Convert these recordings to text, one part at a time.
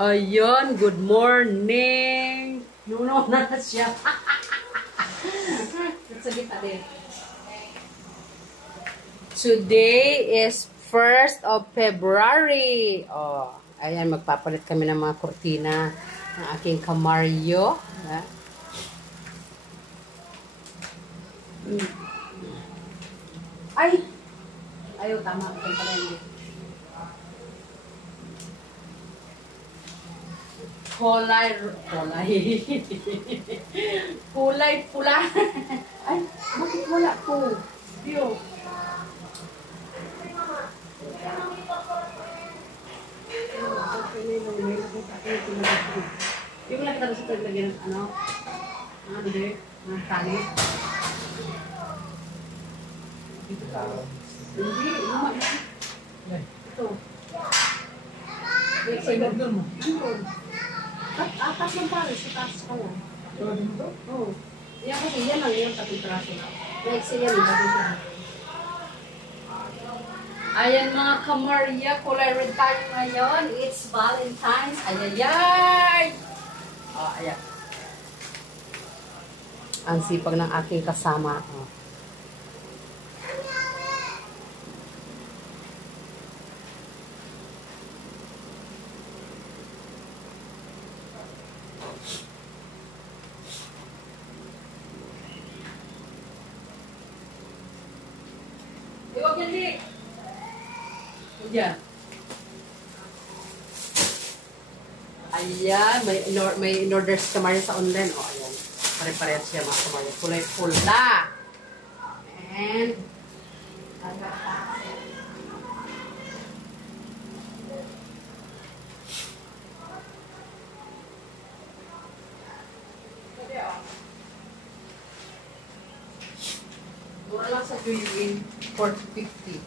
Ayun, good morning. Nuno na siya. Today is 1st of February. Oh, ayan, magpapalit kami ng mga kurtina ng aking kamaryo. Ay! Ayaw, tama. Ito pala yun. Kulay pula. Ay, bakit wala po? Yo. Yung lang kita sa paglagyan ng ano? Hindi. Tali. Hindi. Ito. Wait, sa ilog doon mo? Atas lang pare, sa taas ka lang. Oo. Yan kasi yan lang yung kapintraso. Next yan, iba. Ayan mga kamarya, kulay red tayo ngayon. It's Valentine's. Ayayay! Oh, ayan. Ang sipag ng aking kasama. Oh. Iwag yan, Di. Diyan. Ayan, may in-order si Kamarya sa online. O, ayan. Pare-parehas siya mga Kamarya. Kulay pula. And, mura lang sa Joywin, 450.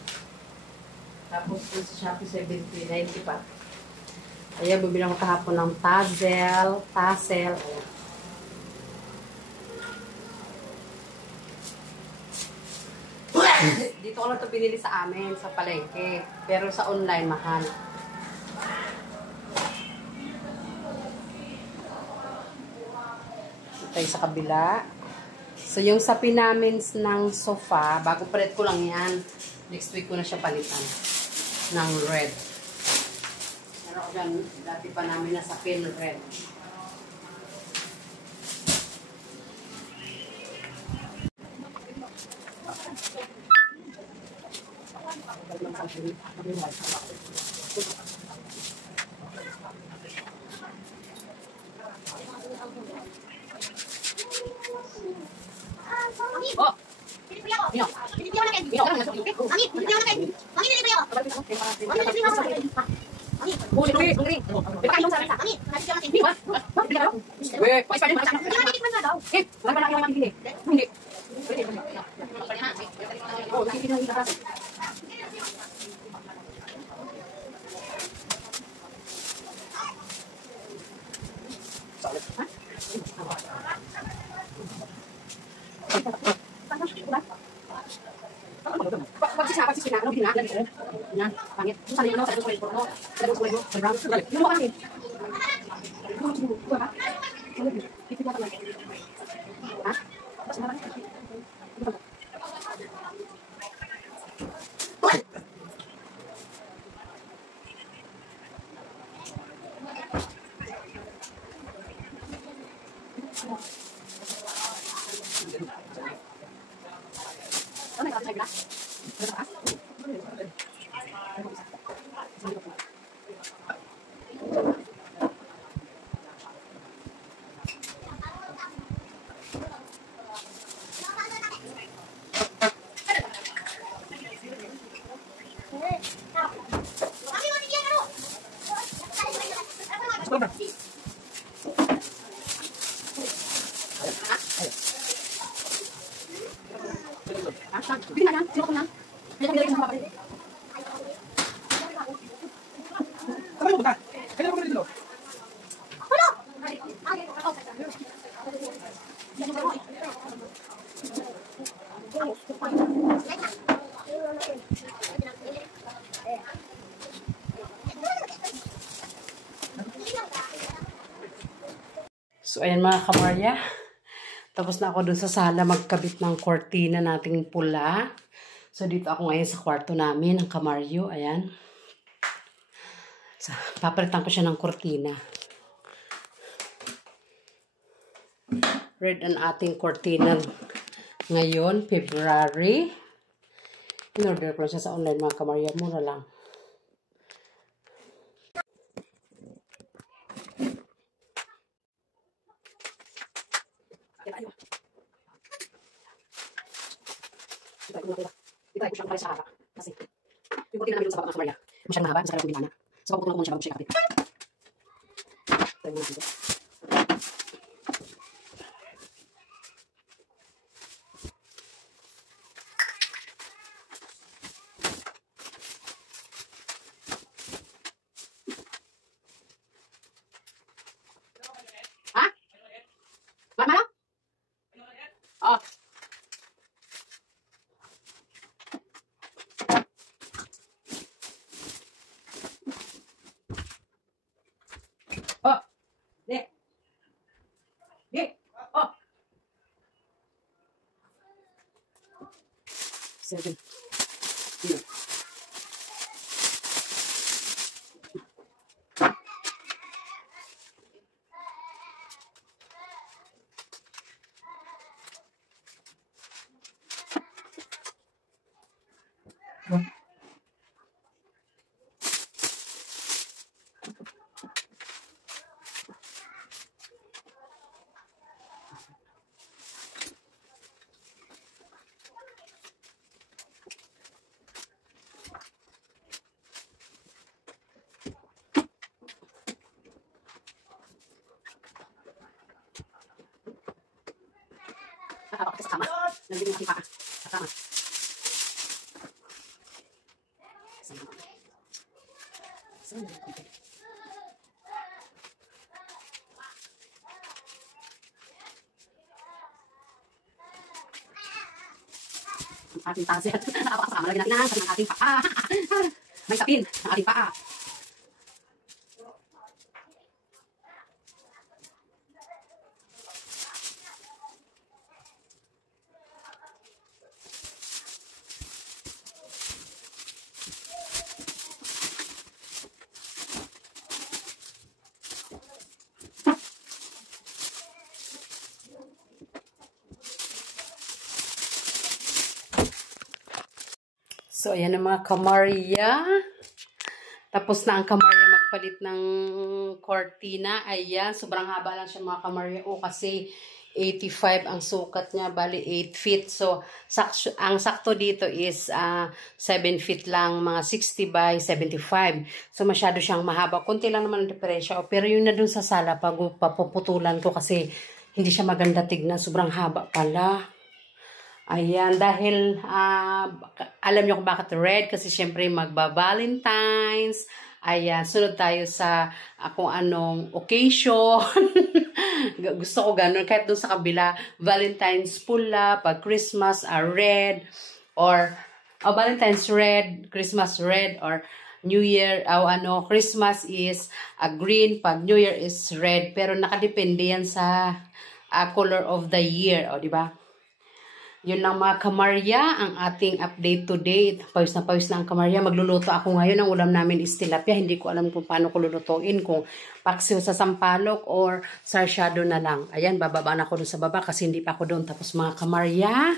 Tapos sa Shopee 70, 90 pa. Ayan, bumili ako kahapon ng tassel. Ayan. Dito ko lang ito binili sa amin, sa palengke. Pero sa online, mahal. Ito tayo sa kabila. So, yung sapi namin ng sofa, bago palit ko lang yan. Next week ko na siya palitan ng red. Pero dyan, dati pa namin nasa pin red. Oh! Mino. Mino na kayo. Mino. Ani, mino na kayo. Mami nilibre ako. Mami nilibre ako. Ani, huli. Baka yung sa ani, nasi siya natin. Mino. Bili ka daw. We, pa isa din sa. Hindi man tikman na daw. Wala na yung bili. Hindi. Oh, nakikita nila kasi. Pag-sisya na, ano din na, yan, pangit. Sana yung ano, sa kulay porno, sa kulay mo, sa brown. Yung mo kami. Ha? So, ayan mga kamarya. Tapos na ako dun sa sala magkabit ng kortina nating pula. So, dito ako ngayon sa kwarto namin, ng kamaryo. Ayan. So, papalitan ko siya ng kortina. Red ang ating kortina ngayon, February. In-order ko siya sa online mga kamarya. Mura lang. Itry ko siyang pala sa haba. Kasi, yung kortina namin doon sa baba mga kamarya, masyadong mahaba, masyadong kumbinana. So, paputulan ko muna siya bago siya ikakapit. Try mo natin ito. Ha? Mana? Oh. Oh. Dek. Dek. Oh. 7. Here. Kasama. Nandito yung aking paa. Kasama. Ating taset. Napakasama. Lagyan natin ang sabi ng ating paa. May sapin ang ating paa. So, ayan ang mga kamarya. Tapos na ang kamarya magpalit ng kortina. Ayan, sobrang haba lang siya mga kamarya. O, kasi 85 ang sukat niya. Bali, 8 feet. So, ang sakto dito is 7 feet lang. Mga 60 by 75. So, masyado siyang mahaba. Kunti lang naman ang diferensya. Pero yun na dun sa sala, papuputulan ko kasi hindi siya maganda tignan. Sobrang haba pala. Ayan, dahil alam niyo kung bakit red, kasi syempre magba-Valentine's. Ayan, sunod tayo sa kung anong occasion. Gusto ko ganun. Kahit doon sa kabila, Valentine's pula, pag Christmas red, or Valentine's red, Christmas red, or New Year, Christmas is green, pag New Year is red. Pero nakadepende yan sa color of the year, o diba? Yun lang mga kamarya, ang ating update today. Pawis na ang kamarya. Magluluto ako ngayon. Ang ulam namin is tilapia. Hindi ko alam kung paano ko lulutuin. Kung paksiw sa sampalok or sarsyado na lang. Ayan, bababa na ako doon sa baba kasi hindi pa ako doon. Tapos mga kamarya,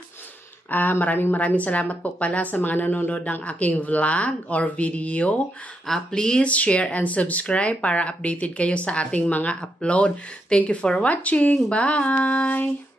maraming salamat po pala sa mga nanonood ng aking vlog or video. Please share and subscribe para updated kayo sa ating mga upload. Thank you for watching. Bye!